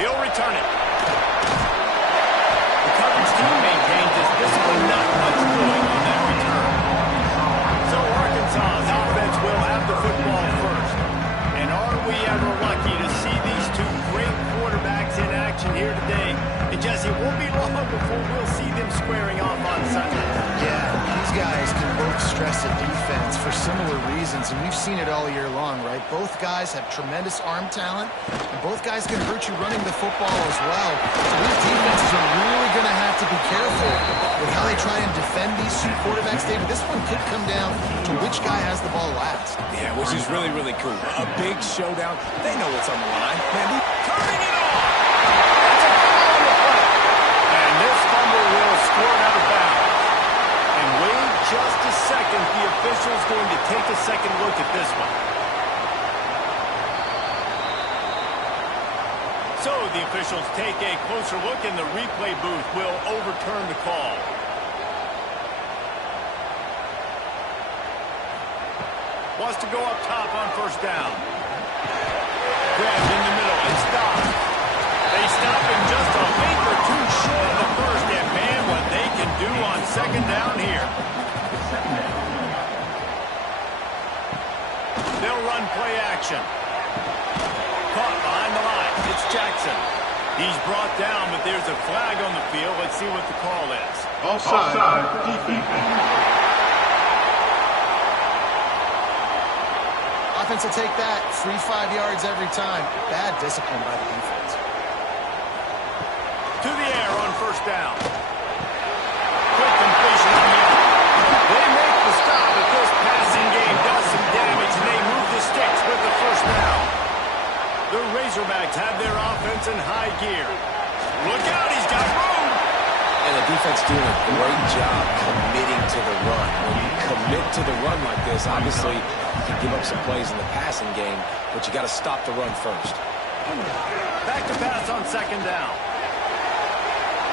He'll return it. The coverage team maintains his discipline, not much doing on that return. So Arkansas's offense will have the football first. And are we ever lucky to see these two great quarterbacks in action here today? And Jesse, it won't be long before we'll see them squaring off on Sunday. Yeah, these guys can both stress a defense for similar reasons, and we've seen it all year long, right? Both guys have tremendous arm talent, and both guys can hurt you running the football as well. So these defenses are really going to have to be careful with how they try and defend these two quarterbacks. David, this one could come down to which guy has the ball last. Yeah, which is really, really cool. A big showdown. They know what's on the line. Man, turning it on! That's a fumble on the play. And this fumble will squirt out of bounds. And wait just a second. The official's going to take a second look at this one. So the officials take a closer look, and the replay booth will overturn the call. Wants to go up top on first down. Grabbed in the middle and stopped. They stop him just a link or two short of the first, and man, what they can do on second down here. They'll run play action. Caught behind the line. It's Jackson. He's brought down, but there's a flag on the field. Let's see what the call is. Offside. Defense. Offense will take that. 3-5 yards every time. Bad discipline by the defense. To the air on first down. Quick completion on the arm. They make the stop, but this passing game does some damage, and they move the sticks with the first down. The Razorbacks have their offense in high gear. Look out, he's got room. And the defense doing a great job committing to the run. When you commit to the run like this, obviously you can give up some plays in the passing game, but you got to stop the run first. Back to pass on second down.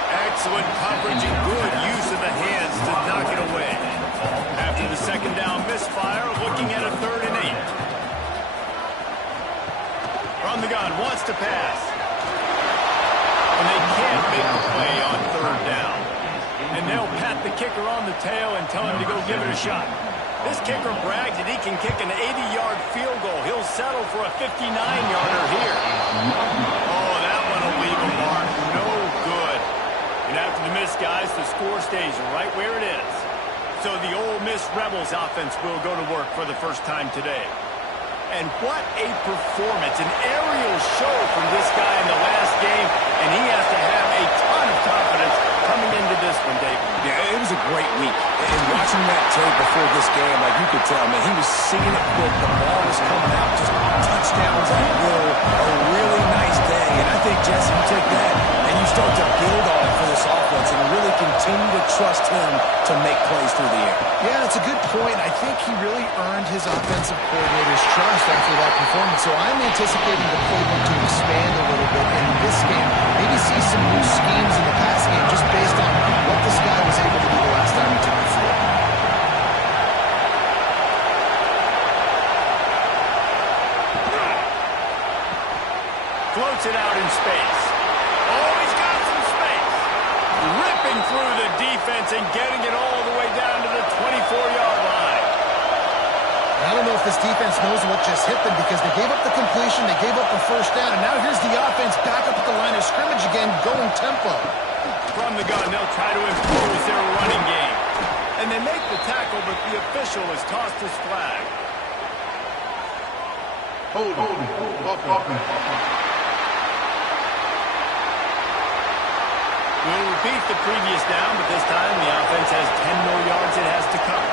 Excellent coverage and good use of the hands to knock it away. After the second down misfire, looking at a 3rd and 8. From the gun, wants to pass. And they can't make the play on 3rd down. And they'll pat the kicker on the tail and tell him to go give it a shot. This kicker brags that he can kick an 80-yard field goal. He'll settle for a 59-yarder here. Oh, that one will leave a mark. No good. And after the miss, guys, the score stays right where it is. So the Ole Miss Rebels offense will go to work for the first time today. And what a performance, an aerial show from this guy in the last game, and he has to have a ton of confidence coming into this one, David. Yeah, it was a great week. And watching that tape before this game, like you could tell, man, he was seeing it quick. The ball was coming out, just touchdowns at will. A really nice day. And I think, Jesse, you take that and you start to build on it for this offense and really continue to trust him to make plays through the air. Yeah, that's a good point. I think he really earned his offensive coordinator's trust after that performance. So I'm anticipating the playbook to expand a little bit in this game. Maybe see some new schemes in the passing game just based on what this guy was able to do the last time he took the field. Floats it out in space. Oh, he's got some space. Ripping through the defense and getting it all the way down to the 24-yard line. I don't know if this defense knows what just hit them because they gave up the completion, they gave up the first down, and now here's the offense back up at the line of scrimmage again, going tempo. From the gun, they'll try to impose their running game. And they make the tackle, but the official has tossed his flag. Hold. We'll repeat the previous down, but this time the offense has 10 more yards it has to cover.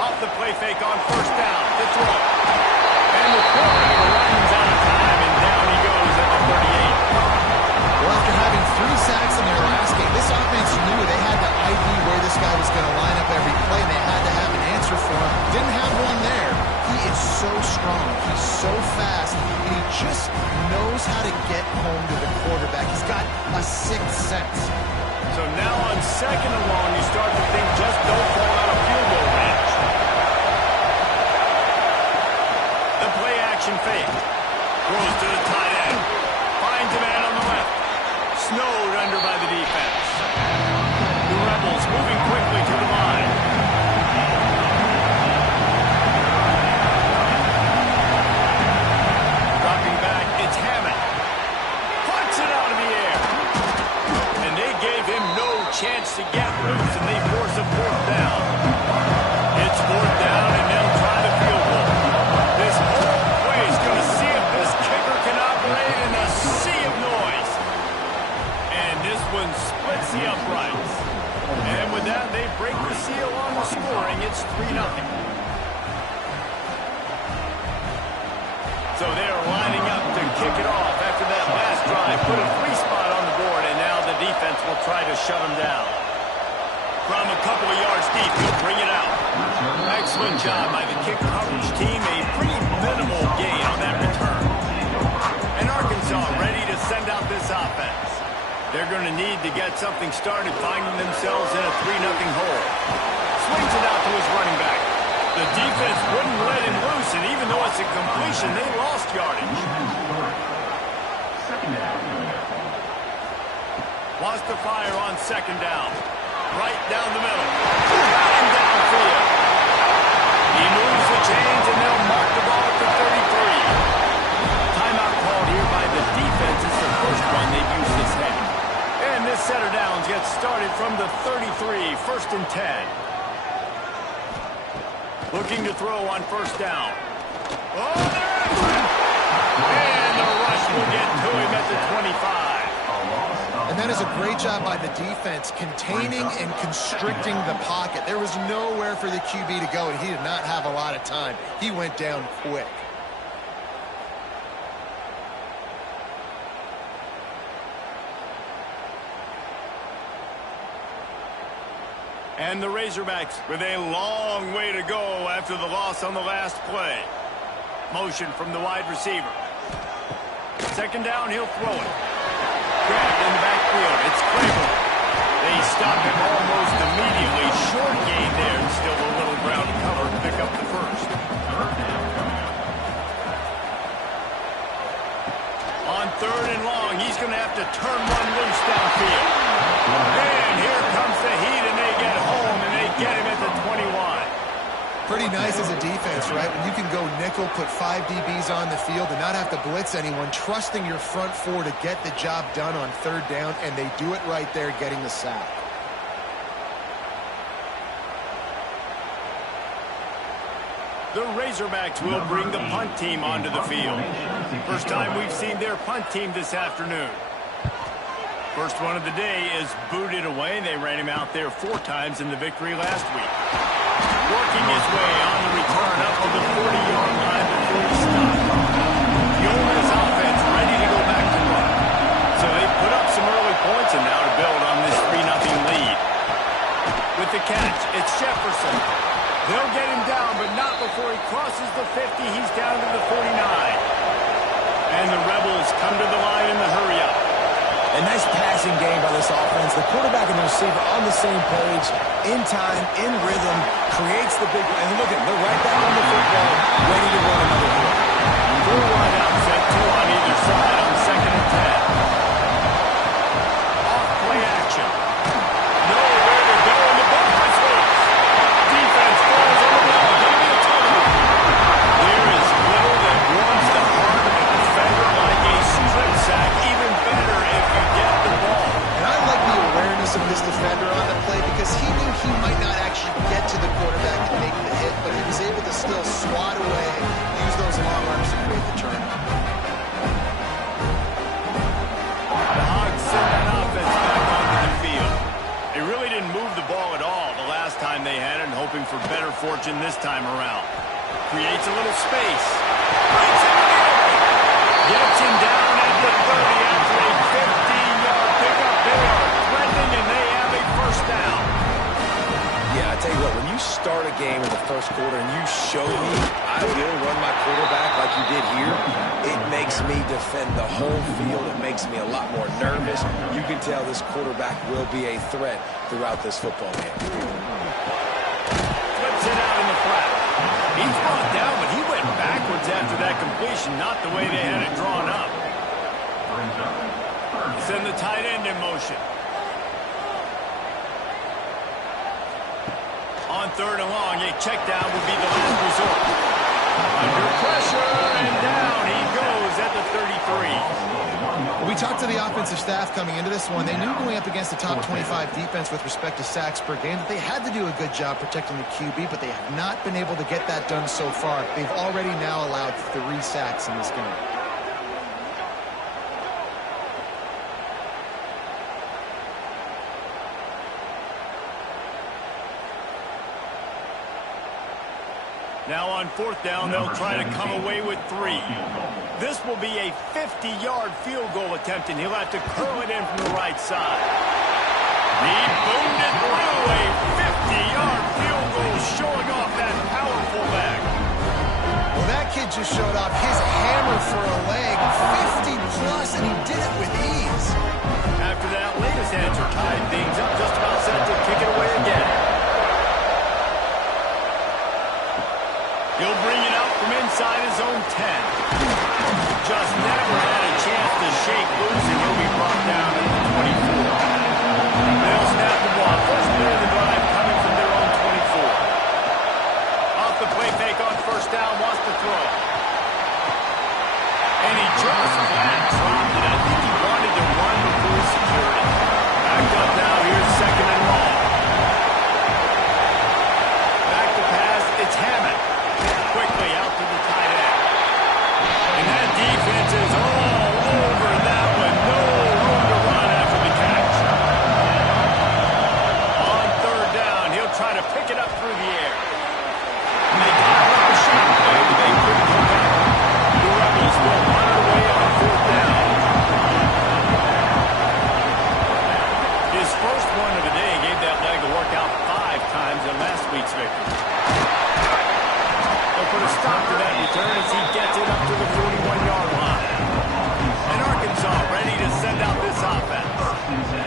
Off the play fake on first down, the throw. And the quarterback runs out of time, and down he goes at the 38. Well, after having 3 sacks in their last game, this offense knew they had to ID where this guy was going to line up every play, and they had to have an answer for him. Didn't have one there. He is so strong. He's so fast, and he just knows how to get home to the quarterback. He's got a sixth sense. So now on second and long, you start to think just don't fall out of field goal range. The play action fake. Throws to the tight end. snowed under by the defense. The Rebels moving quickly to the line. Dropping back, it's Hammond. Puts it out of the air. And they gave him no chance to get loose, and they force a fourth down. It's fourth down, and they'll try the field goal. This whole place is going to see if this kicker can operate in a sea of noise. And this one splits the uprights. And with that, they break the seal on the scoring. It's 3-0. So they're lining up to kick it off after that last drive. Put a free spot on the board, and now the defense will try to shut them down. From a couple of yards deep, he'll bring it out. Excellent job by the kick coverage team. A pretty minimal gain on that return. And Arkansas ready to send out this offense. They're going to need to get something started, finding themselves in a 3-0 hole. Swings it out to his running back. The defense wouldn't let him loose, and even though it's a completion, they lost yardage. Wants to fire on second down. Right down the middle. Got him downfield. He moves the chains, and they'll mark the ball at the 33. Timeout called here by the defense. It's the first one they've used this half. And this set of downs gets started from the 33, 1st and 10. Looking to throw on first down. Oh, there's it! And the rush will get to him at the 25. And that is a great job by the defense, containing and constricting the pocket. There was nowhere for the QB to go, and he did not have a lot of time. He went down quick. And the Razorbacks with a long way to go after the loss on the last play. Motion from the wide receiver. Second down, he'll throw it. Grabbed in the backfield. It's Kramer. They stop him almost immediately. Short gain there, and still a little ground to cover to pick up the first. On third and long, he's going to have to turn one loose downfield. And here comes the heat, and they get home, and they get him at the 21. Pretty nice as a defense, right? When you can go nickel, put 5 DBs on the field and not have to blitz anyone, trusting your front four to get the job done on third down, and they do it right there, getting the sack. The Razorbacks will bring the punt team onto the field. First time we've seen their punt team this afternoon. First one of the day is booted away. They ran him out there 4 times in the victory last week. Working his way on the return up to the 40-yard line before he stopped. Yoma's offense ready to go back to run. So they put up some early points, and now to build on this 3-0 lead. With the catch, it's Jefferson. They'll get him down, but not before he crosses the 50. He's down to the 49. And the Rebels come to the line in the hurry-up. A nice passing game by this offense. The quarterback and the receiver on the same page, in time, in rhythm, creates the big... And look at it, they're right back on the football, ready to run another play. Full wide out, set 2 on either side on second and 10. Off play action. Nowhere to go, and the ball is loose. Defense falls on the ball. Give me a touchdown. There is little that warms the heart of a defender like a strip sack. Even better if you get the ball. And I like the awareness of this defender on the play because he knew he might not actually get to the quarterback and make the hit, but he was able to still swat away, use those long arms to create the turnover. The Hogs send that offense back onto the field. They really didn't move the ball at all the last time they had it, and hoping for better fortune this time around. Creates a little space. Breaks into the open. Gets him down at the 30 after a 15-yard pickup. They are threatening, and they have a first down. Yeah, I tell you what, when you start a game in the first quarter and you show me I will run my quarterback like you did here, it makes me defend the whole field. It makes me a lot more nervous. You can tell this quarterback will be a threat throughout this football game. Flips it out in the flat. He's brought down, but he went backwards after that completion, not the way they had it drawn up. Send the tight end in motion. On 3rd and long, a check down would be the last resort. Under pressure, and down he goes at the 33. We talked to the offensive staff coming into this one. They knew going up against the top 25 defense with respect to sacks per game that they had to do a good job protecting the QB, but they have not been able to get that done so far. They've already now allowed 3 sacks in this game. Now on 4th down, they'll try to come away with 3. This will be a 50-yard field goal attempt, and he'll have to curl it in from the right side. He boomed it through a 50-yard field goal, showing off that powerful leg. Well, that kid just showed off his hammer for a leg, 50-plus, and he did it with ease. After that latest answer tied things up, just about set to kick it away again. He'll bring it out from inside his own 10. Just never had a chance to shake loose, and he'll be brought down at the 24. They'll snap the ball. First play of the drive coming from their own 24. Off the play fake on 1st down, wants to throw. And he just flat dropped it. I think he wanted to run before he secured it. Backed up now, here's 2nd and long. Back to pass, it's Hammond. Quickly out to the tight end. And that defense is all over that one. No room to run after the catch. On 3rd down, he'll try to pick it up through the air. And they got him with the shot play, but they couldn't come back. The Rebels will run it away on 4th down. His first one of the day gave that leg a workout 5 times in last week's victory. They'll put a stop to that return as he gets it up to the 41-yard line. And Arkansas ready to send out this offense.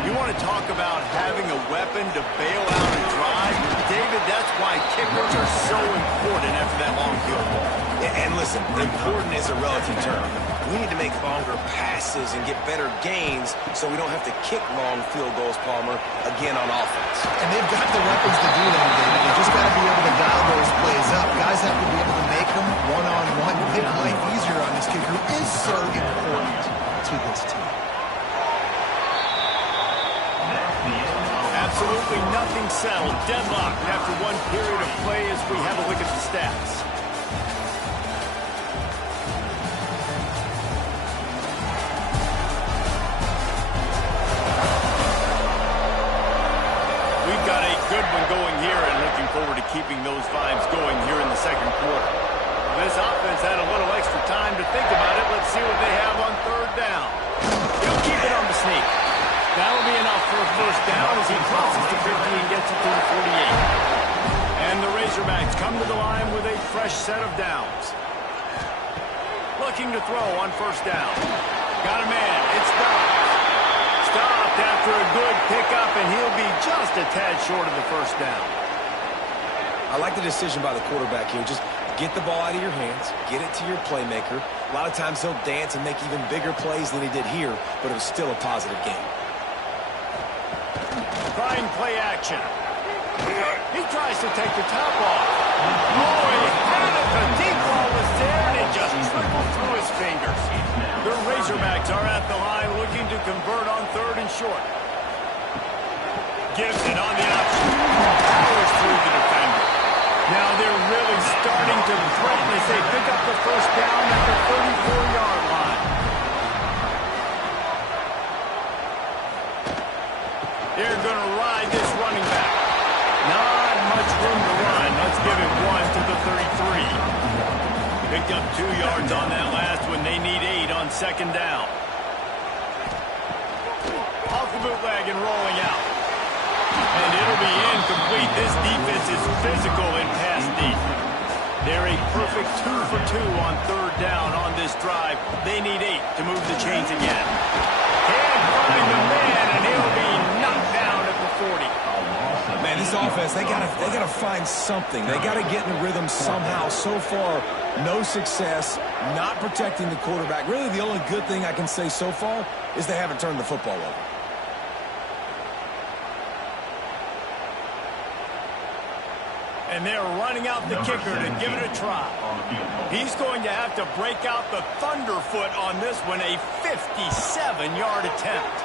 You want to talk about having a weapon to bail out a drive? David, that's why kickers are so important after that long field goal. And listen, important is a relative term. We need to make longer passes and get better gains so we don't have to kick long field goals, Palmer, again on offense. And they've got the weapons to do that, David. They just got to be able to dial those plays up. Guys have to be able to make them one-on-one to make life easier on this kid who is so important to this team. Absolutely nothing settled. Deadlocked after one period of play as we have a look at the stats. We've got a good one going here and looking forward to keeping those vibes going here in the 2nd quarter. This offense had a little extra time to think about it. Let's see what they have on 3rd down. He'll keep it on the sneak. That'll be enough for a 1st down as he crosses the 50 and gets it to the 48. And the Razorbacks come to the line with a fresh set of downs. Looking to throw on 1st down. Got a man. It's stopped. Stopped after a good pickup, and he'll be just a tad short of the 1st down. I like the decision by the quarterback here. Just get the ball out of your hands, get it to your playmaker. A lot of times he'll dance and make even bigger plays than he did here, but it was still a positive game. Trying play action. He tries to take the top off. Oh, he had it. The deep ball was there, and it just trickled through his fingers. The Razorbacks are at the line looking to convert on 3rd and short. Gibson on the option. Powers through the defender. Now they're really starting to threaten as they pick up the 1st down at the 34-yard line. They're going to ride this running back. Not much room to run. Let's give it 1 to the 33. Picked up 2 yards on that last one. They need 8 on 2nd down. Off the bootleg and rolling out. And it'll be incomplete. This defense is physical in pass deep. They're a perfect 2 for 2 on 3rd down on this drive. They need 8 to move the chains again. Can't find the man, and he'll be knocked down at the 40. Man, this offense, they gotta find something. They gotta get in the rhythm somehow. So far, no success, not protecting the quarterback. Really, the only good thing I can say so far is they haven't turned the football over. And they're running out the kicker to give it a try. He's going to have to break out the thunderfoot on this one, a 57-yard attempt.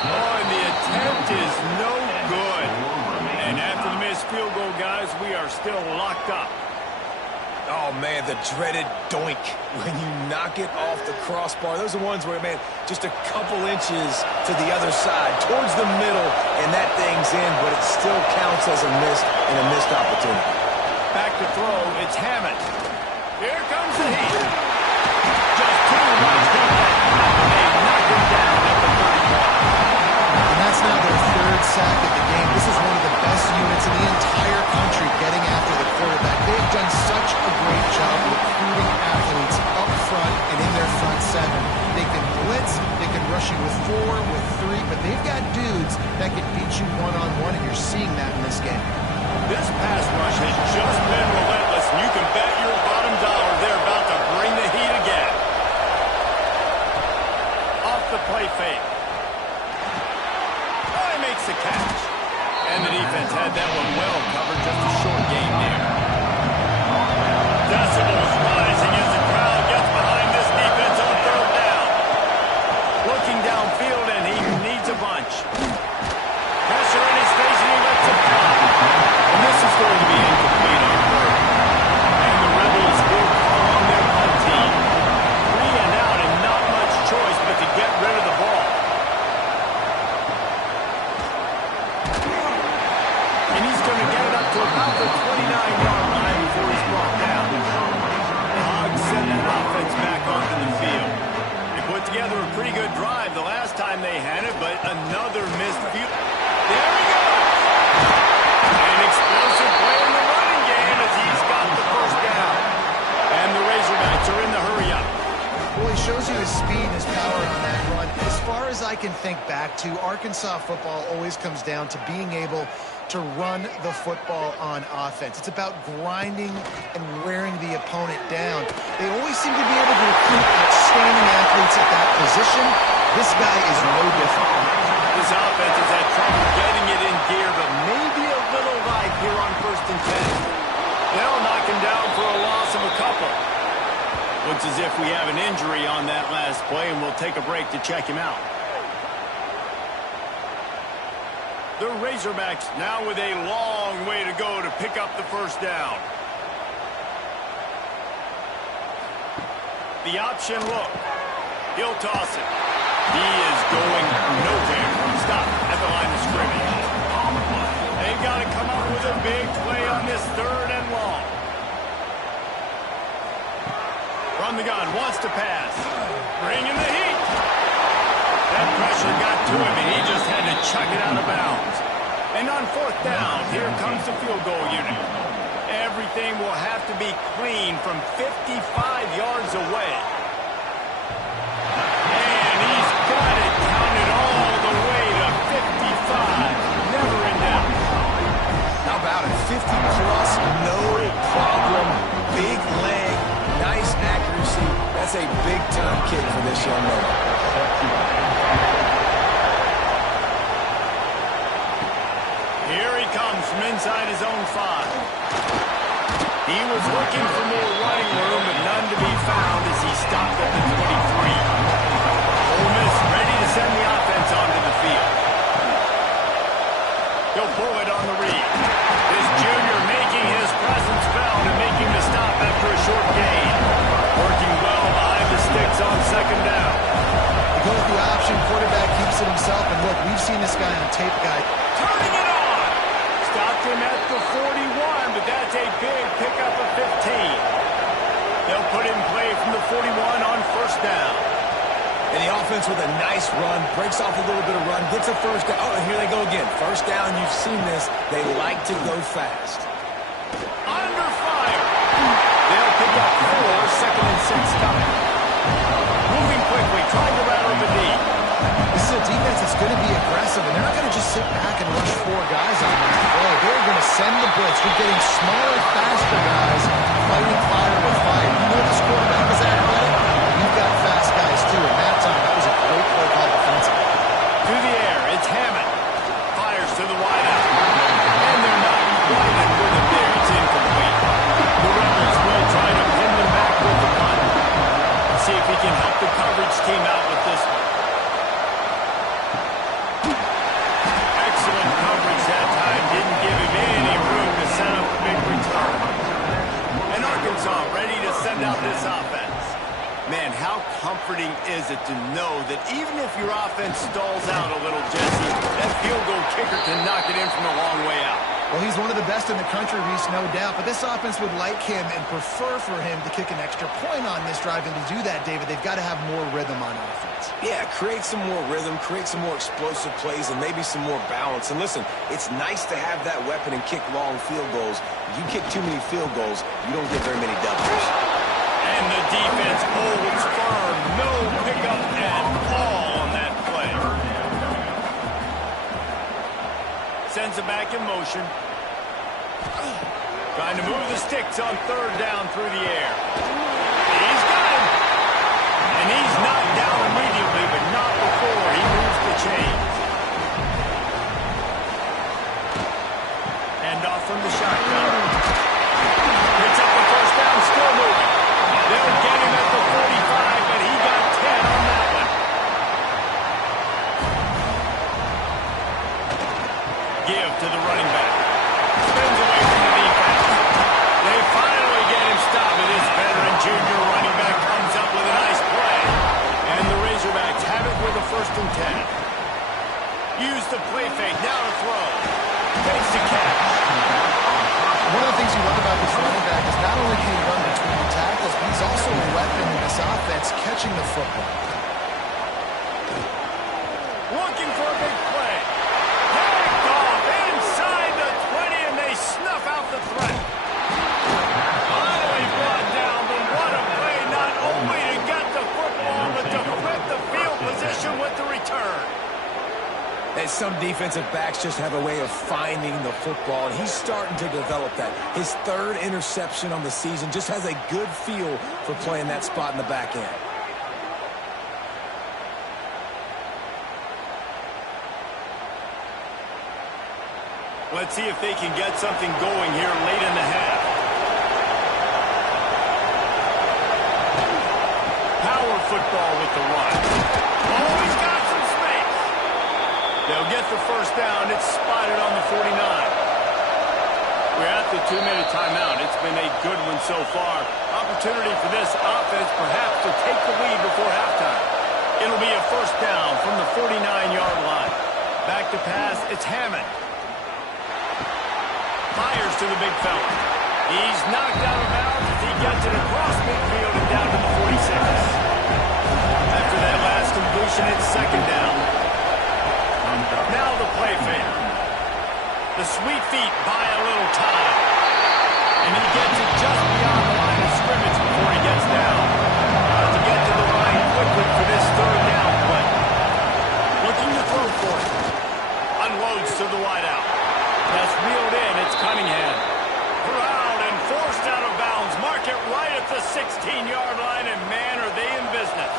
Oh, and the attempt is no good. And after the missed field goal, guys, we are still locked up. Oh, man, the dreaded doink when you knock it off the crossbar. Those are ones where, man, just a couple inches to the other side, towards the middle, and that thing's in, but it still counts as a missed opportunity. Back to throw, it's Hammond. Here comes the heat. Just too much defense. They knock him down at the 35. And that's now their third sack of the game. This is one of the best units in the entire country getting after the quarterback. They've done such a great job recruiting athletes up front and in their front seven. They can blitz, they can rush you with 4, with 3, but they've got dudes that can beat you one-on-one, and you're seeing that in this game. This pass rush has just been relentless, and you can bet your bottom dollar they're about to bring the heat again. Off the play fake. Oh, he makes the catch. And the defense had that one well covered, just a short gain there. Decibels rising as the crowd gets behind this defense on third down. Looking downfield, and he needs a bunch. Pressure in his face, and he lets it fly. And this is going to be incomplete on third. And the Rebels will call on their punt team. 3 and out, and not much choice but to get rid of the ball. And he's going to get it up to about the 29-yard line before he's brought down. Hogs send that offense back onto the field. They put together a pretty good drive the last time they had it, but another missed field. There he goes! An explosive play in the running game as he's got the first down. And the Razorbacks are in the hurry-up. Well, he shows you his speed and his power on that run. As far as I can think back to, Arkansas football always comes down to being able to run the football on offense. It's about grinding and wearing the opponent down. They always seem to be able to recruit outstanding athletes at that position. This guy is no different. This offense has had trouble getting it in gear, but maybe a little life here on 1st and 10. They'll knock him down for a loss of a couple. Looks as if we have an injury on that last play, and we'll take a break to check him out. The Razorbacks now with a long way to go to pick up the first down. The option look. He'll toss it. He is going nowhere. Stop at the line of scrimmage. They've got to come up with a big play on this 3rd and long. From the gun, wants to pass. Bringing the heat. That pressure got to him, and he just had to chuck it out of bounds. And on 4th down, here comes the field goal unit. Everything will have to be clean from 55 yards away. And he's got it counted all the way to 55. Never in doubt. How about it? 50-plus, no problem. Big leg, nice accuracy. That's a big-time kick for this young man. Here he comes from inside his own 5. He was looking for more running room, but none to be found as he stopped at the 23. Ole Miss ready to send the offense onto the field. He'll pull it on the read. This junior making his presence felt and making the stop after a short gain. Working well behind the sticks on 2nd down. They go with the option, quarterback keeps it himself, and look, we've seen this guy on tape, guy. Turning it on! Stopped him at the 41, but that's a big pickup of 15. They'll put him in play from the 41 on 1st down. And the offense with a nice run, breaks off a little bit of run, gets a 1st down. Oh, and here they go again. 1st down, you've seen this. They like to go fast. Under fire. They'll pick up 4, 2nd and 6 coming. Moving quickly, trying to rattle the deep. This is a defense that's going to be aggressive. aggressive, and they're not going to just sit back and rush 4 guys on that play. They're going to send the blitz. You're getting smaller, faster guys fighting fire with fire. You know this quarterback is athletic. You've got fast guys, too. And that time, that was a great play call defensively. Through the air, it's Hammond. Fires to the wideout. And they're not quite in rhythm there. It's incomplete. The Rebels will try to pin them back with the punt. See if he can help the coverage team out with this one. Excellent coverage that time. Didn't give him any room to set up a big return. And Arkansas ready to send out this offense. Man, how comforting is it to know that even if your offense stalls out a little, Jesse, that field goal kicker can knock it in from a long way out. Well, he's one of the best in the country, Reese, no doubt. But this offense would like him and prefer for him to kick an extra point on this drive. And to do that, David, they've got to have more rhythm on offense. Yeah, create some more rhythm, create some more explosive plays, and maybe some more balance. And listen, it's nice to have that weapon and kick long field goals. If you kick too many field goals, you don't get very many W's. And the defense holds firm. No pickup at all on that play. Sends it back in motion. Trying to move the sticks on 3rd down through the air. He's got him. And he's knocked down immediately, but not before he moves the chains. And off from the shotgun. Picks up the 1st down, still moving. They'll get him at the 45, but he got 10 on that one. Give to the running back. Spins away from the defense. They finally get him stopped, but this veteran junior running back comes up with a nice play. And the Razorbacks have it with a 1st and 10. Use the play fake, now to throw. Takes the catch. One of the things you love about this running back is not only can he run between the tackles, but he's also a weapon in this offense catching the football. Looking for a big play. Picked off inside the 20, and they snuff out the threat. Finally brought down, but what a play, not only to get the football, but to flip the field position with the return. And some defensive backs just have a way of finding the football, and he's starting to develop that. His 3rd interception on the season, just has a good feel for playing that spot in the back end. Let's see if they can get something going here late in the half. Power football with the run. Oh, he's got some space. They'll get the 1st down. It's spotted on the 49. We're at the 2-minute timeout. It's been a good one so far. Opportunity for this offense perhaps to take the lead before halftime. It'll be a 1st down from the 49-yard line. Back to pass. It's Hammond. Fires to the big fella. He's knocked out of bounds as he gets it across midfield and down to the 46. After that last completion, it's 2nd down. Now the play fake. The sweet feet buy a little time. And he gets it just beyond the line of scrimmage before he gets down. To get to the line quickly for this 3rd down play. Looking to throw for it. Unloads to the wideout. That's reeled in. It's Cunningham. Corralled and forced out of bounds. Mark it right at the 16-yard line, and man, are they in business.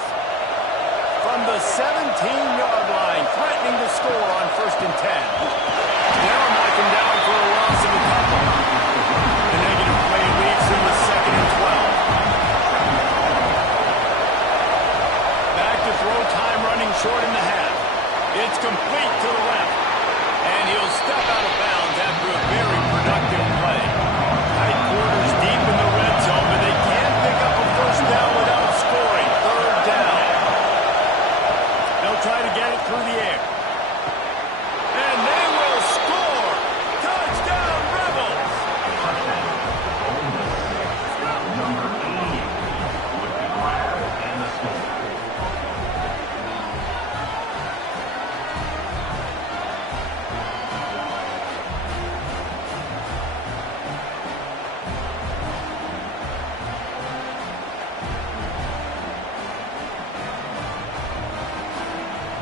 From the 17-yard line, threatening to score on 1st and 10. Now knocking down for a loss of a couple. The negative play leads them to 2nd and 12. Back to throw time, running short in the half. It's complete to the left. And he'll step out of bounds after a very productive play. Tight quarters deep in the red zone, but they can't pick up a 1st down without scoring. 3rd down. They'll try to get it through the air. And they will score! Touchdown, Rebels!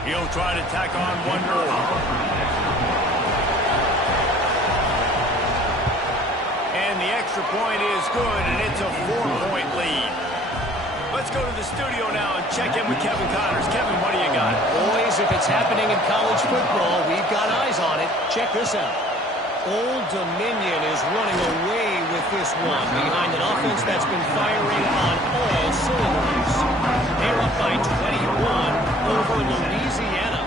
He'll try to tack on one more. And the extra point is good, and it's a 4-point lead. Let's go to the studio now and check in with Kevin Connors. Kevin, what do you got? Boys, if it's happening in college football, we've got eyes on it. Check this out. Old Dominion is running away with this one behind an offense that's been firing on all cylinders. They're up by 21 over Louisiana.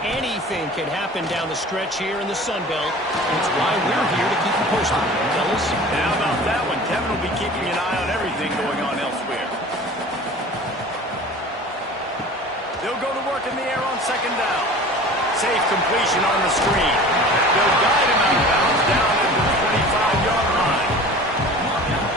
Anything can happen down the stretch here in the Sun Belt. It's why we're here to keep you posted, fellas. How about that one? Kevin will be keeping an eye on everything going on elsewhere. They'll go to work in the air on second down. Safe completion on the screen. They'll guide him out of bounds down at the 25-yard line.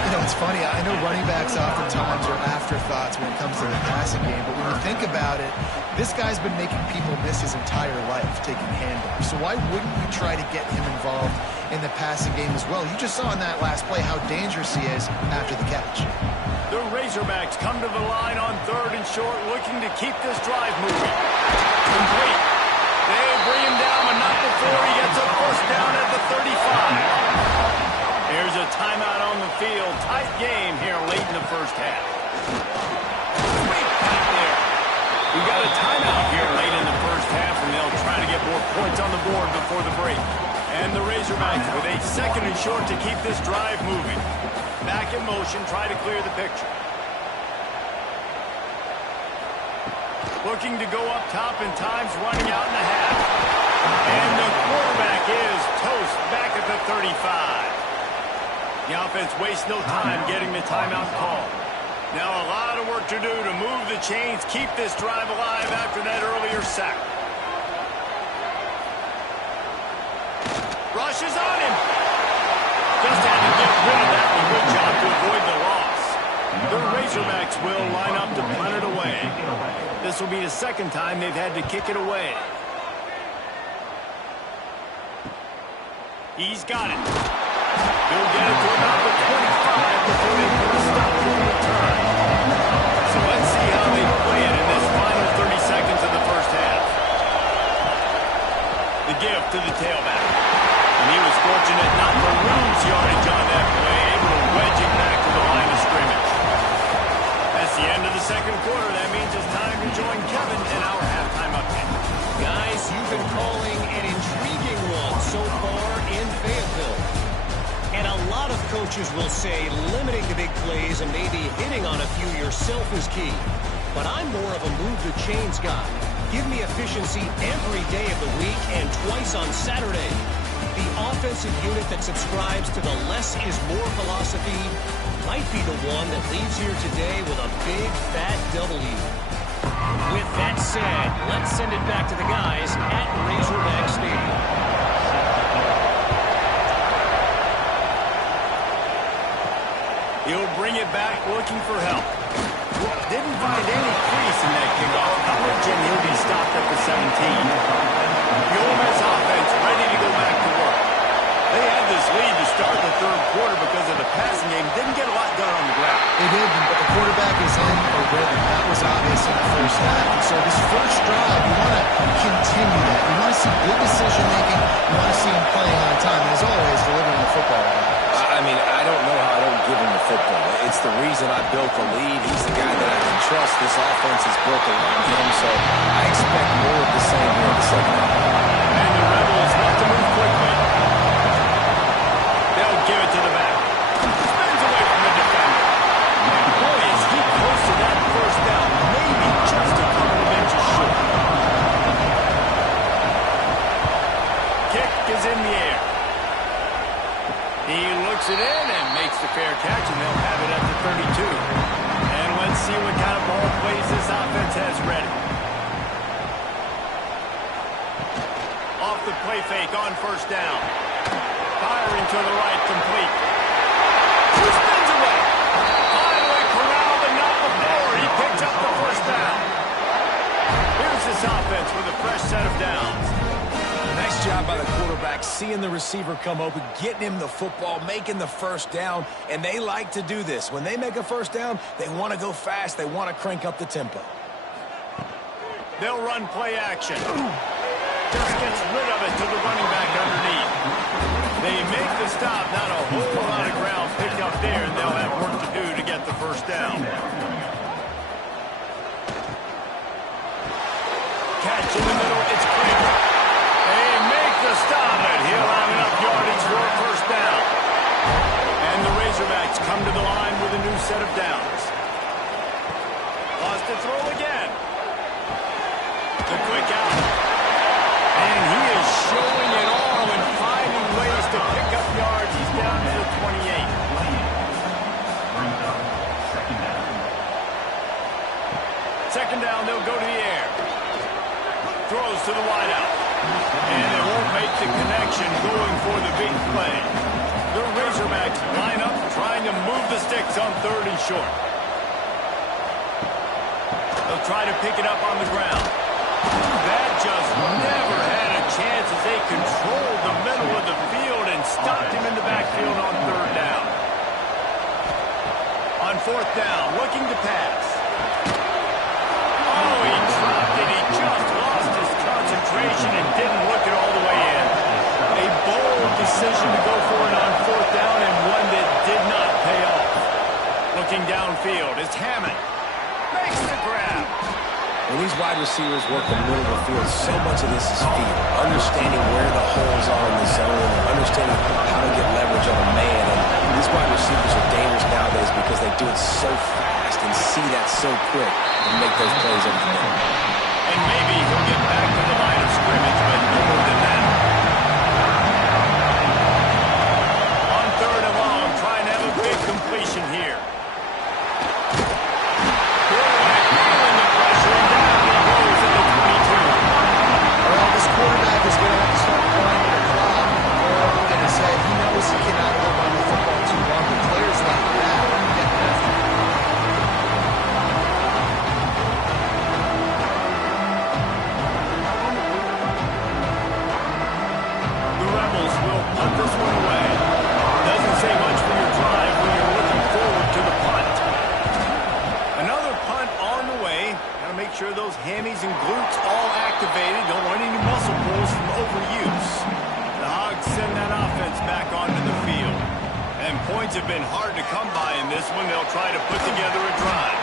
You know, it's funny. I know running backs oftentimes are afterthoughts when it comes to the passing game, but when you think about it, this guy's been making people miss his entire life taking handoffs. So why wouldn't you try to get him involved in the passing game as well? You just saw in that last play how dangerous he is after the catch. The Razorbacks come to the line on 3rd and short, looking to keep this drive moving. Complete. They bring him down, but not before he gets a first down at the 35. There's a timeout on the field. Tight game here late in the first half. Sweet pass there. We've got a timeout here late in the first half, and they'll try to get more points on the board before the break. And the Razorbacks with a 2nd and short to keep this drive moving. Back in motion, try to clear the picture. Looking to go up top, and time's running out in the half. And the quarterback is toast back at the 35. The offense wastes no time getting the timeout call. Now a lot of work to do to move the chains, keep this drive alive after that earlier sack. Rush is on him. Just had to get rid of that one. Good job to avoid the loss. The Razorbacks will line up to punt it away. This will be the 2nd time they've had to kick it away. He's got it. He'll get it to about the 25 before they put a stop to the return. So let's see how they play it in this final 30 seconds of the first half. The give to the tailback. And he was fortunate not to lose yardage on that play, able to wedge it back to the line of scrimmage. That's the end of the 2nd quarter. That means it's time to join Kevin in our halftime update. Guys, you've been calling an intriguing one so far in Fayetteville. And a lot of coaches will say limiting the big plays and maybe hitting on a few yourself is key. But I'm more of a move the chains guy. Give me efficiency every day of the week and twice on Saturday. The offensive unit that subscribes to the less is more philosophy might be the one that leaves here today with a big, fat W. With that said, let's send it back to the guys at Razorback Stadium. He'll bring it back looking for help. Didn't find any crease in that kickoff coverage, and he'll be stopped at the 17. The Ole Miss offense ready to go back to work. They had this lead to start the 3rd quarter because of the passing game. Didn't get a lot done on the ground. They didn't, but the quarterback is in a rhythm. That was obvious in the first half. And so this first drive, you want to continue that. You want to see good decision-making. You want to see him playing on time. And as always, delivering the football. I mean, I don't know how I don't give him the football. It's the reason I built the lead. He's the guy that I can trust. This offense is built around him, so I expect more of the same here in the 2nd half. And the Rebels want to move quickly. They'll give it to the back. Spins away from the defender. And boy, is he close to that first down. Maybe just a couple of inches short. Kick is in the air. He looks it in and makes the fair catch, and they'll have it at the 32. And let's see what kind of ball plays this offense has ready. Off the play fake on first down. Firing to the right, complete. Who spins away? Finally corralled, but not before. He picks up the first down. Here's this offense with a fresh set of downs. Nice job by the quarterback, seeing the receiver come open, getting him the football, making the first down, and they like to do this. When they make a first down, they want to go fast. They want to crank up the tempo. They'll run play action. Just gets rid of it to the running back underneath. They make the stop. Not a whole lot of ground picked up there, and they'll have work to do to get the first down. Catch in the middle. It's Kramer. They make the stop, and he'll have enough yardage for a first down. And the Razorbacks come to the line with a new set of downs. Lost to throw again. The quick out. And he is showing it all and finding ways to pick up yards. He's down to the 28. Second down, they'll go to the air. Throws to the wideout. And they won't make the connection going for the big play. The Razorbacks line up trying to move the sticks on 3rd and short. They'll try to pick it up on the ground. That just never had a chance as they controlled the middle of the field and stopped him in the backfield on 3rd down. On 4th down, looking to pass. Oh, he dropped it. He just lost his concentration and didn't look it all the way in. A bold decision to go for it on 4th down and one that did not pay off. Looking downfield is Hammond. Makes the grab. When these wide receivers work the middle of the field, so much of this is feel. Understanding where the holes are in the zone, and understanding how to get leverage on a man. And these wide receivers are dangerous nowadays because they do it so fast and see that so quick and make those plays over the middle. And maybe he'll get back to the line of scrimmage, but no more than that. On 3rd and long, trying to have a big completion here. Quarterback is going to have to start playing with a clock in his head. He knows he cannot hold on to the football too long. The players like that are getting after him. The Rebels will punt this one away. Doesn't say much for your drive when you're looking forward to the punt. Another punt on the way. Got to make sure those hammies and glutes all activated. Don't want any muscle pulls from overuse. The Hogs send that offense back onto the field. And points have been hard to come by in this one. They'll try to put together a drive.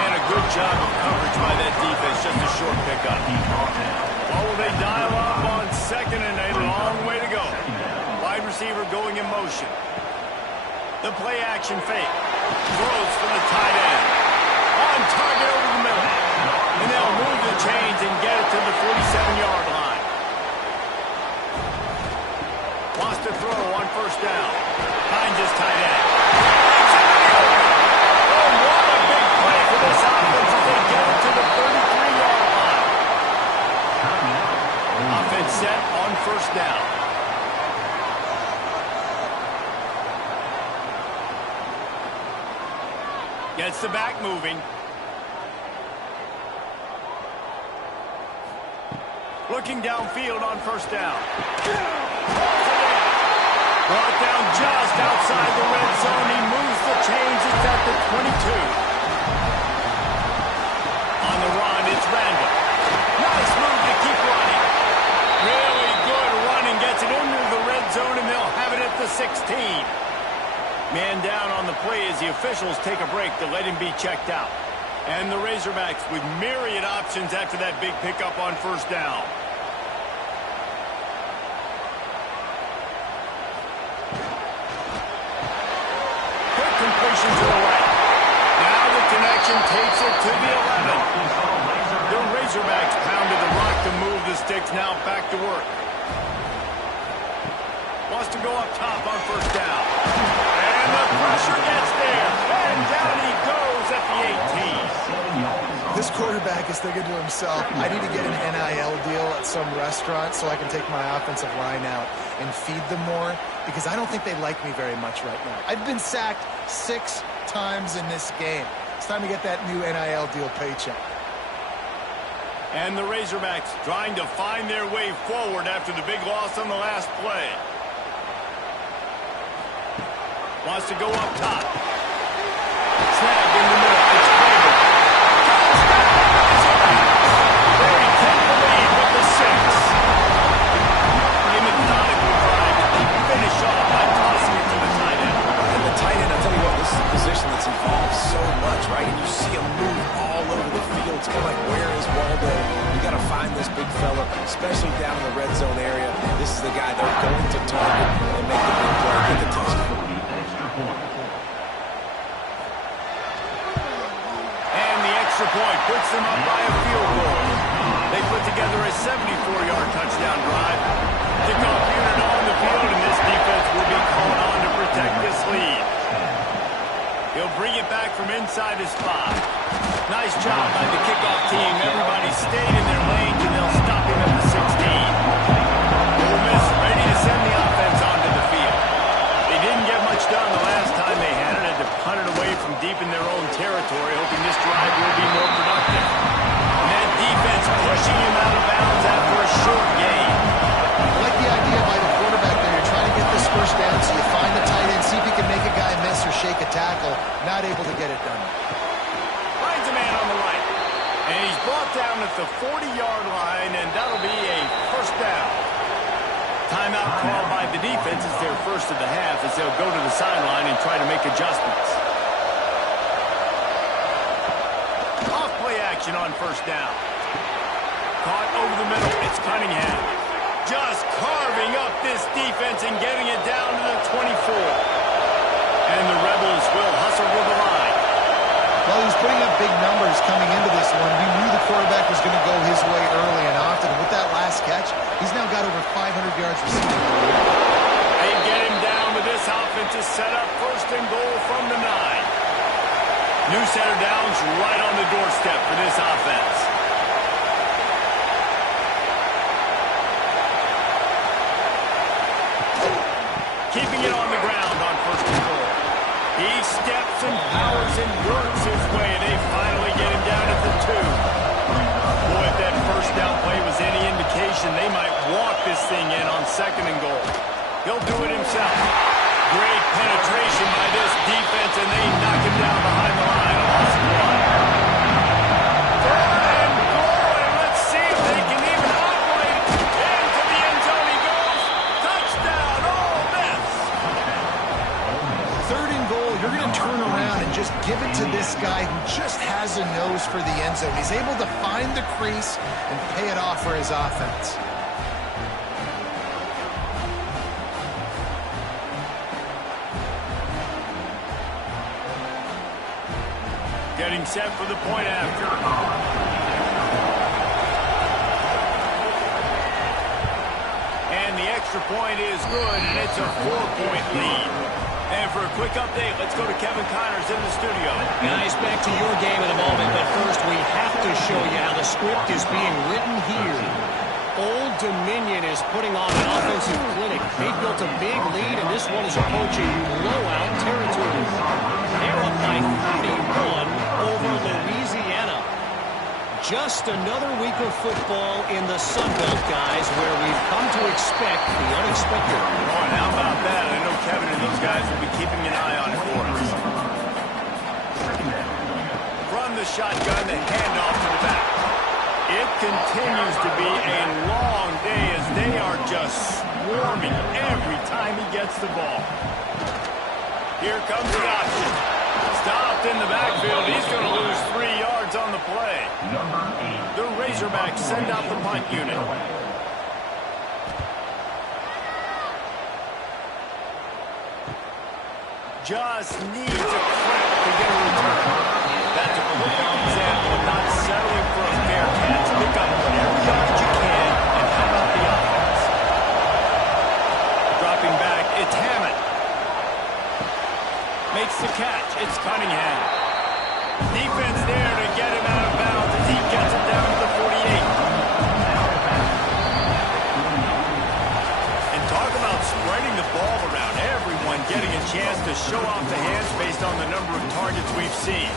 And a good job of coverage by that defense. Just a short pickup. Well, will they dial up on 2nd and a long way to go. Wide receiver going in motion. The play action fake. Throws from the tight end. On target over the middle. And they'll move the chains and get it to the 47-yard line. Lost a throw on 1st down. Finds his tight end. Oh, what a big play for this offense as they get it to the 33-yard line. Offense set on 1st down. Gets the back moving. Looking downfield on 1st down. Brought down just outside the red zone. He moves the chains. It's at the 22. On the run, it's Randall. Nice move to keep running. Really good running. Gets it into the red zone, and they'll have it at the 16. Man down on the play as the officials take a break to let him be checked out. And the Razorbacks with myriad options after that big pickup on 1st down. Quick completion to the right. Now the connection takes it to the 11. The Razorbacks pounded the rock to move the sticks. Now back to work. Wants to go up top on 1st down. And the pressure gets there. And down he goes at the 18. This quarterback is thinking to himself, I need to get an NIL deal at some restaurant so I can take my offensive line out and feed them more, because I don't think they like me very much right now. I've been sacked 6 times in this game. It's time to get that new NIL deal paycheck. And the Razorbacks trying to find their way forward after the big loss on the last play. Wants to go up top. Snag in the middle. It's Kramer. Touchdown, Razorbacks! especially down in the red zone area. This is the guy they're going to target and make the big play, get the touchdown. And the extra point puts them up by a field goal. They put together a 74-yard touchdown drive. Kickoff unit on the field, and this defense will be called on to protect this lead. He'll bring it back from inside his 5. Nice job by the kickoff team. Everybody stayed in their lanes, and they'll stop him at the 16. Ole Miss ready to send the offense onto the field. They didn't get much done the last time they had it. Had to punt it away from deep in their own territory, hoping this drive will be more productive. And that defense pushing him out of bounds after a short gain. I like the idea by the quarterback there. You're trying to get this first down, so you find the tight end, see if you can make a guy miss or shake a tackle. Not able to get it done. Finds a man on the right. And he's brought down at the 40-yard line, and that'll be a first down. Timeout called by the defense is their first of the half as they'll go to the sideline and try to make adjustments. Off-play action on first down. Caught over the middle. It's Cunningham. Just carving up this defense and getting it down to the 24. And the Rebels will hustle to the line. Well, he's putting up big numbers coming into this one. We knew the quarterback was going to go his way early and often. And with that last catch, he's now got over 500 yards receiving. They get him down with this offense is set up first and goal from the 9. New set of downs right on the doorstep for this offense. Keeping it on the ground on first and goal. He steps and powers and works his way. They finally get him down at the 2. Boy, if that first down play was any indication, they might walk this thing in on second and goal. He'll do it himself. Great penetration by this defense, and they knock him down behind the line. A loss of 1. Third and goal, and let's see if they can even operate. Into the end zone he goes. Touchdown, Ole Miss. Third and goal, you're going to turn around and just give it to this guy who just has a nose for the end zone. He's able to find the crease and pay it off for his offense. Getting set for the point after. And the extra point is good, and it's a 4-point lead. And for a quick update, let's go to Kevin Connors in the studio. Guys, back to your game in a moment, but first we have to show you how the script is being written here. Old Dominion is putting on an offensive clinic. They built a big lead, and this one is approaching blowout territory. They're up by 31 over Louisiana. Just another week of football in the Sun Belt, guys, where we've come to expect the unexpected. Oh, and how about that? I know Kevin and those guys will be keeping an eye on it for us. From the shotgun, the handoff to the back. It continues to be a long day as they are just swarming every time he gets the ball. Here comes the option. Stopped in the backfield. He's going to lose 3 yards on the play. The Razorbacks send out the punt unit. Just needs a crack to get a return. That's a perfect example of not settling for a fair catch. Pick up whatever yards you can, and how about the offense? Dropping back, it's Hammond. Makes the catch. It's Cunningham. Defense there to get him out of bounds as he gets it down to the 48. And talk about spreading the ball around. Everyone getting a chance to show off the hands based on the number of targets we've seen.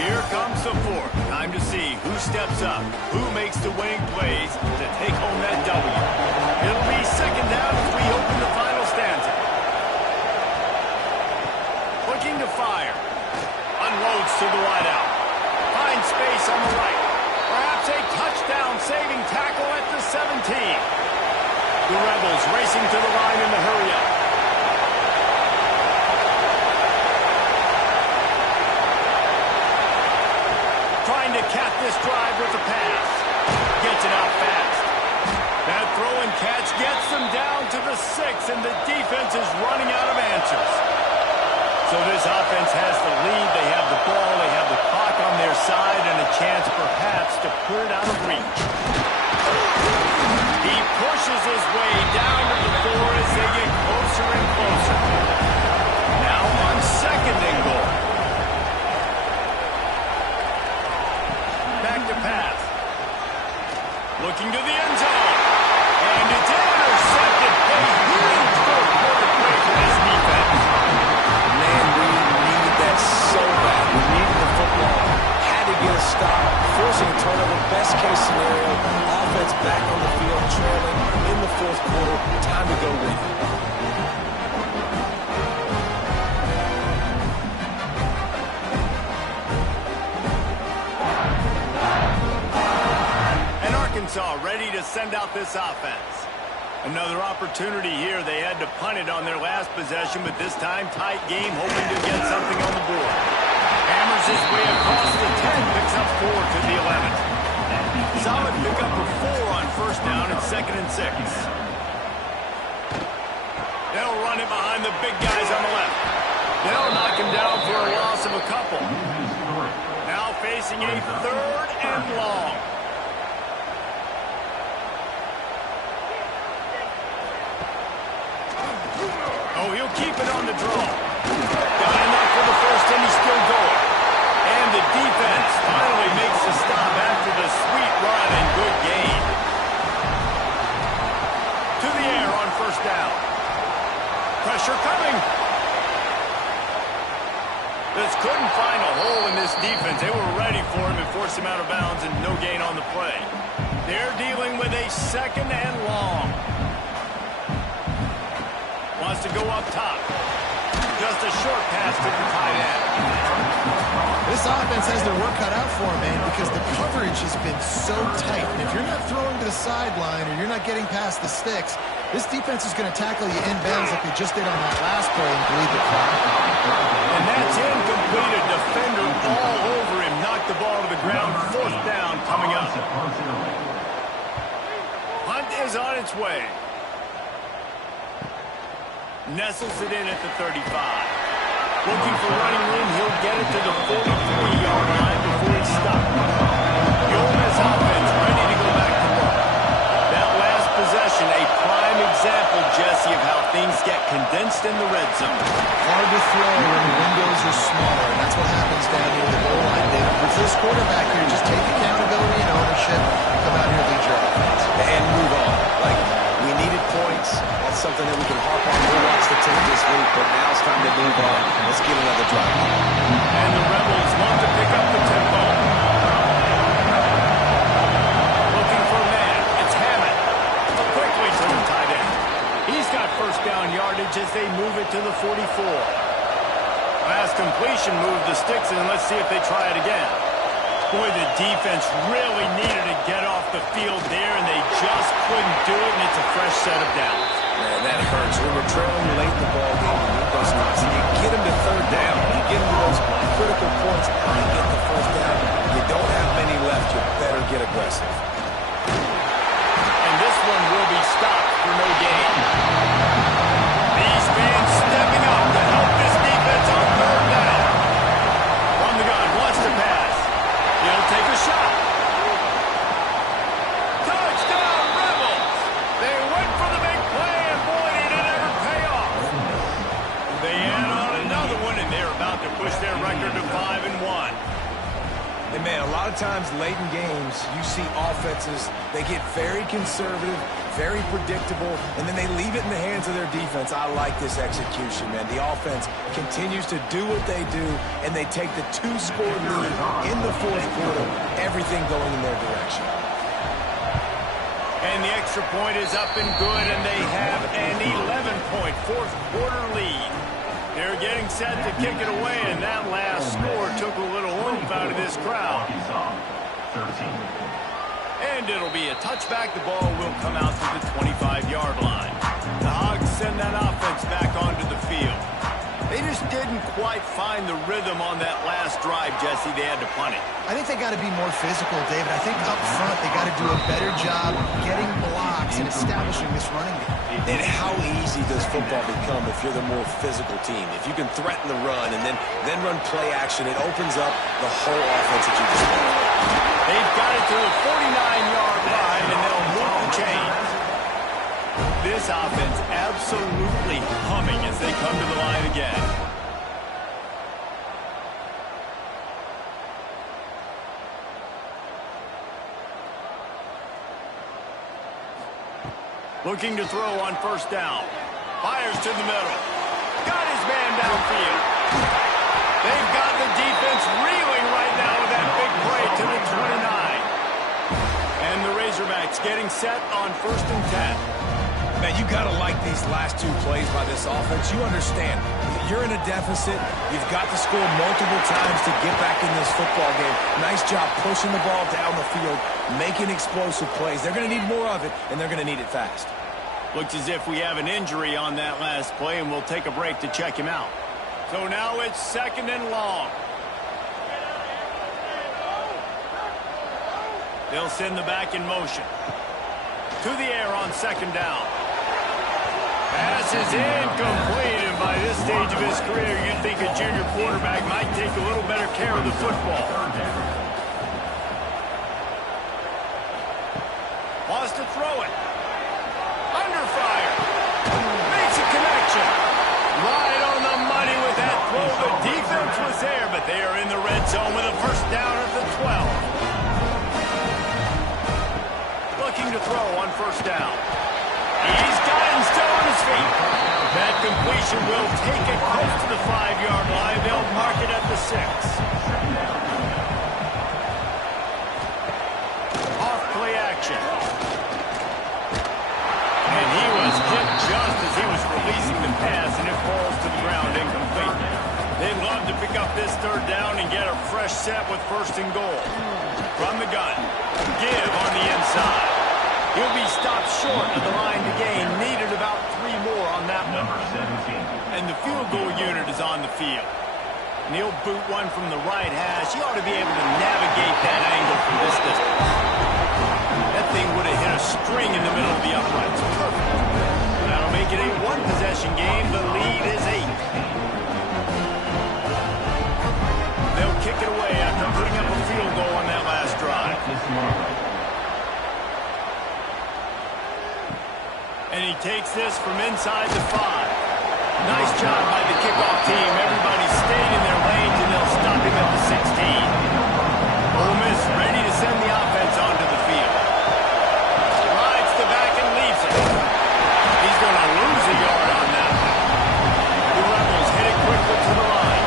Here comes the 4th. Time to see who steps up, who makes the winning plays to take home that W. It'll be second down as we open the final stanza. Looking to fire. Unloads to the wideout. Finds space on the right. Perhaps a touchdown-saving tackle at the 17. The Rebels racing to the line in the hurry-up. cap this drive with a pass. Gets it out fast. That throw and catch gets them down to the 6, and the defense is running out of answers. So this offense has the lead. They have the ball. They have the clock on their side and a chance perhaps to put it out of reach. He pushes his way down to the 4 as they get closer and closer. Now on 2nd and goal. Back to pass. Looking to the end zone. And it's intercepted. A huge fourth-quarter play for this defense. Man, we needed that so bad. We needed the football. Had to get a stop. Forcing a turnover. Best case scenario. Offense back on the field. Trailing in the 4th quarter. Time to go win it. Arkansas ready to send out this offense. Another opportunity here. They had to punt it on their last possession, but this time tight game, hoping to get something on the board. Hammers his way across the 10, picks up 4 to the 11. Solid pickup of 4 on 1st down and 2nd and 6. They'll run it behind the big guys on the left. They'll knock him down for a loss of a couple. Now facing a 3rd and long. Oh, he'll keep it on the draw. Got enough for the 1st, and he's still going. And the defense finally makes the stop after the sweet run and good gain. To the air on 1st down. Pressure coming. This couldn't find a hole in this defense. They were ready for him and forced him out of bounds, and no gain on the play. They're dealing with a 2nd and long. Wants to go up top. Just a short pass to the tight end. This offense has their work cut out for them, man, because the coverage has been so tight. And if you're not throwing to the sideline or you're not getting past the sticks, this defense is going to tackle you inbounds like they just did on that last play and bleed the clock. And that's incomplete. A defender all over him. Knocked the ball to the ground. 4th down coming up. Punt is on its way. Nestles it in at the 35. Looking for running room, he'll get it to the 43-yard line before he's stopped. The Ole Miss offense ready to go back to work. That last possession, a prime example, Jesse, of how things get condensed in the red zone. Hard to throw when the windows are smaller, and that's what happens down here at the goal line. With this quarterback here, just take accountability and ownership, come out here, lead your offense. And move on. Like, we needed points. That's something that we can harp on. We'll watch the tape this week, but now it's time to move on. Let's get another drive. And the Rebels want to pick up the tempo. Looking for a man. It's Hammond. Quickly to the tight end. He's got 1st down yardage as they move it to the 44. Last completion moved the sticks, and let's see if they try it again. Boy, the defense really needed to get off the field there, and they just couldn't do it, and it's a fresh set of downs. Man, that hurts. We were trailing late in the ball game. You need those knocks, and you get them to 3rd down. You get them to those critical points, and you get the 4th down. You don't have many left. You better get aggressive. And this one will be stopped for no gain. These fans stepping up to help this defense on 3rd down. On the gun, wants to pass. He'll take a shot. Touchdown, Rebels! They went for the big play, and boy, did it ever pay off. They add on another one, and they're about to push their record to 5-1. And, man, a lot of times late in games, you see offenses, they get very conservative, very predictable, and then they leave it in the hands of their defense. I like this execution, man. The offense continues to do what they do, and they take the 2-score lead in the 4th quarter, everything going in their direction. And the extra point is up and good, and they have an 11-point 4th quarter lead. They're getting set to kick it away, and that last score took a little oomph out of this crowd. And it'll be a touchback. The ball will come out to the 25-yard line. The Hogs send that offense back onto the field. They just didn't quite find the rhythm on that last drive, Jesse. They had to punt it. I think they got to be more physical, David. I think up front they got to do a better job getting blocks and establishing this running game. And how easy does football become if you're the more physical team? If you can threaten the run and then run play action, it opens up the whole offense that you just played. They've got it to the 49-yard line, and they'll move the chains. This offense absolutely humming as they come to the line again. Looking to throw on first down. Fires to the middle. Got his man downfield. They've got the defense reeling right now with that big play to the 29. And the Razorbacks getting set on first and 10. Man, you got to like these last two plays by this offense. You understand, you're in a deficit. You've got to score multiple times to get back in this football game. Nice job pushing the ball down the field, making explosive plays. They're going to need more of it, and they're going to need it fast. Looks as if we have an injury on that last play, and we'll take a break to check him out. So now it's second and long. They'll send the back in motion. To the air on second down. Pass is incomplete, and by this stage of his career, you'd think a junior quarterback might take a little better care of the football. Wants to throw it. Under fire. Makes a connection. Right on the money with that throw. The defense was there, but they are in the red zone with a first down at the 12. Looking to throw on first down. He's got him still on his feet. That completion will take it close to the 5-yard line. They'll mark it at the 6. Off play action. And he was hit just as he was releasing the pass, and it falls to the ground incomplete. They'd love to pick up this third down and get a fresh set with first and goal. From the gun. Give on the inside. He'll be stopped short of the line to gain. Needed about 3 more on that one. And the field goal unit is on the field. And he'll boot one from the right hash. He ought to be able to navigate that angle from this distance. That thing would have hit a string in the middle of the uprights. Perfect. That'll make it a one-possession game. The lead is 8. They'll kick it away after putting up a field goal on that last drive. And he takes this from inside the 5. Nice job by the kickoff team. Everybody stayed in their lanes, and they'll stop him at the 16. Ole Miss ready to send the offense onto the field. Rides the back and leaves it. He's going to lose a yard on that one. The Rebels hit it quickly to the line.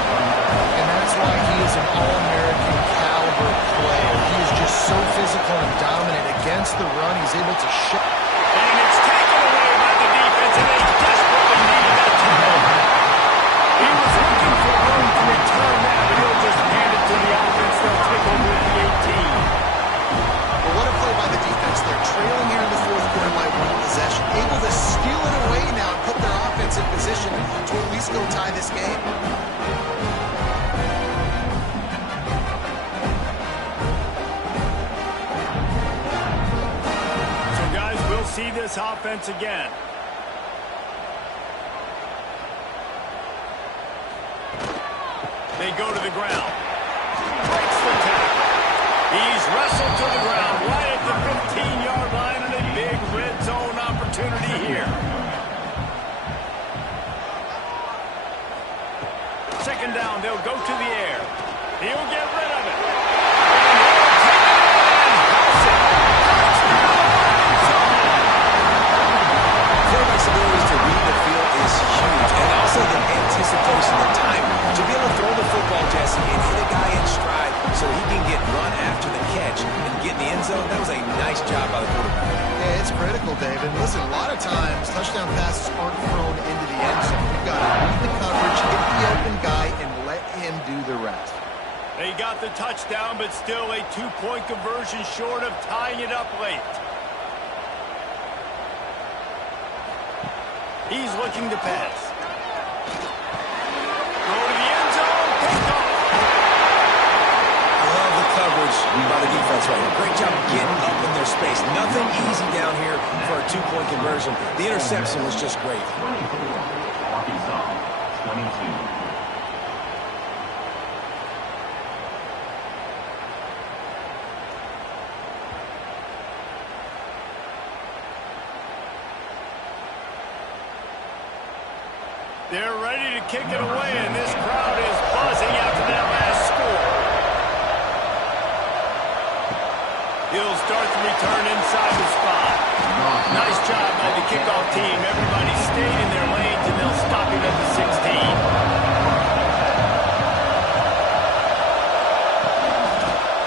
And that's why he is an All-American caliber player. He is just so physical and dominant against the run. He's able to shut. And it's taken away by the defense, and they desperately needed that turnover. He was looking for room to return that, but he'll just hand it to the offense. They'll take over at the 18. Well, what a play by the defense. They're trailing here in the fourth quarter by 1 possession, able to steal it away now and put their offense in position to at least go tie this game. See this offense again. They go to the ground. Breaks the tackle. He's wrestled to the ground right at the 15-yard line, and a big red zone opportunity here. Second down, they'll go to the air. He'll get rid of it. And also the anticipation, the time to be able to throw the football, Jesse, and hit a guy in stride so he can get run after the catch and get in the end zone. That was a nice job by the quarterback. Yeah, it's critical, David. Listen, a lot of times touchdown passes aren't thrown into the end zone. You've got to read the coverage, hit the open guy, and let him do the rest. They got the touchdown, but still a 2-point conversion short of tying it up late. He's looking to pass. Go to the end coverage by the defense right here. Great job getting up in their space. Nothing easy down here for a two-point conversion. The interception was just great. 22. They're ready to kick it away, and this crowd is buzzing after that last score. He'll start the return inside the spot. Nice job by the kickoff team. Everybody stayed in their lanes, and they'll stop him at the 16.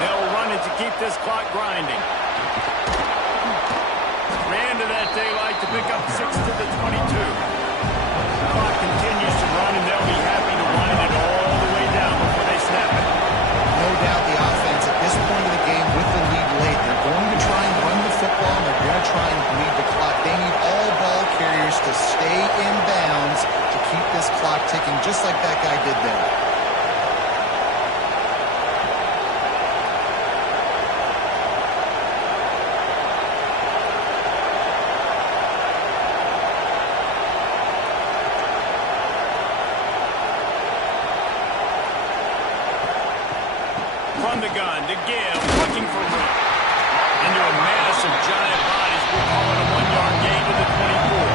They'll run it to keep this clock grinding. Ran to that daylight to pick up 6 to the 22. Clock continues to run, and they'll be happy to wind it all the way down before they snap it. No doubt the offense at this point of the game with the lead late, they're going to try and run the football, and they're going to try and bleed the clock. They need all ball carriers to stay in bounds to keep this clock ticking, just like that guy did there. From the gun to give, looking for room. Into a mass of giant bodies, we'll call it a 1-yard gain to the 24.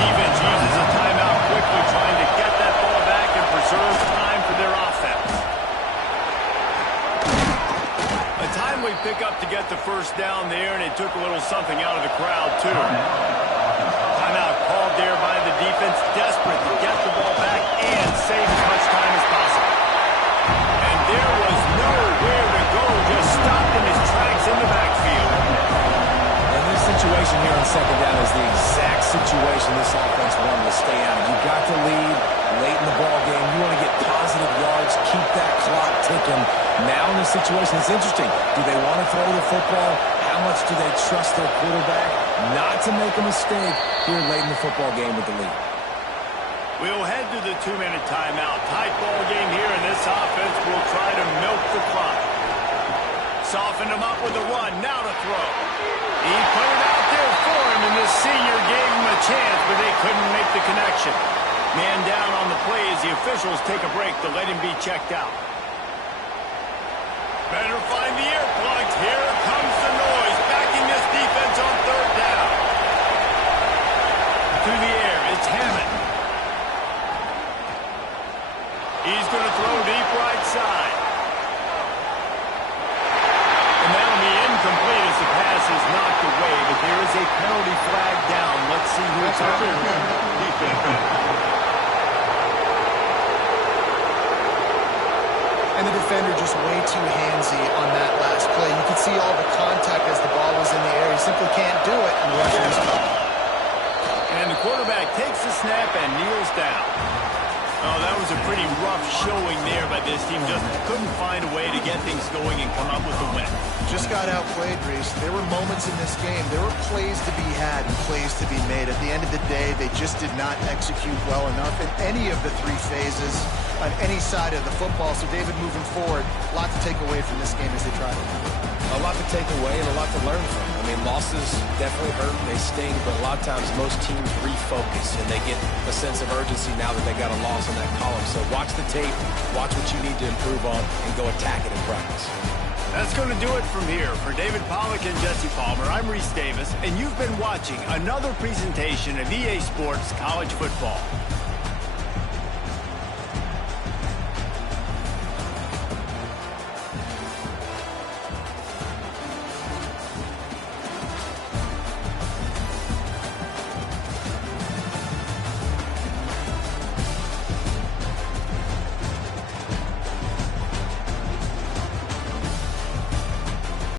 Defense uses a timeout quickly, trying to get that ball back and preserve time for their offense. A timely pickup to get the first down there, and it took a little something out of the crowd, too. Timeout called there by the defense, desperate to get the ball back and save as much time as possible. There was nowhere to go, just stopped in his tracks in the backfield. And this situation here on second down is the exact situation this offense wanted to stay out of. You got the lead late in the ball game. You want to get positive yards, keep that clock ticking. Now in this situation, it's interesting. Do they want to throw the football? How much do they trust their quarterback not to make a mistake here late in the football game with the lead? We'll head to the 2-minute timeout. Tight ball game here, and this offense will try to milk the clock. Softened him up with a run, now to throw. He put it out there for him, and the senior gave him a chance, but they couldn't make the connection. Man down on the play as the officials take a break to let him be checked out. Better find the earplugs. Here comes the noise, backing this defense on third down. Through the air, it's Hammond. He's going to throw deep right side. And that'll be incomplete as the pass is knocked away, but there is a penalty flag down. Let's see who it's on. And the defender just way too handsy on that last play. You could see all the contact as the ball was in the air. He simply can't do it, and Rushing is caught. And the quarterback takes the snap and kneels down. Oh, that was a pretty rough showing there by this team. Just couldn't find a way to get things going and come up with the win. Just got outplayed, Reese. There were moments in this game. There were plays to be had and plays to be made. At the end of the day, they just did not execute well enough in any of the three phases on any side of the football. So, David, moving forward, a lot to take away from this game as they try to. A lot to take away and a lot to learn from. I mean, losses definitely hurt, they sting, but a lot of times most teams refocus and they get a sense of urgency now that they got a loss in that column. So watch the tape, watch what you need to improve on, and go attack it in practice. That's going to do it from here. For David Pollack and Jesse Palmer, I'm Reese Davis, and you've been watching another presentation of EA Sports College Football.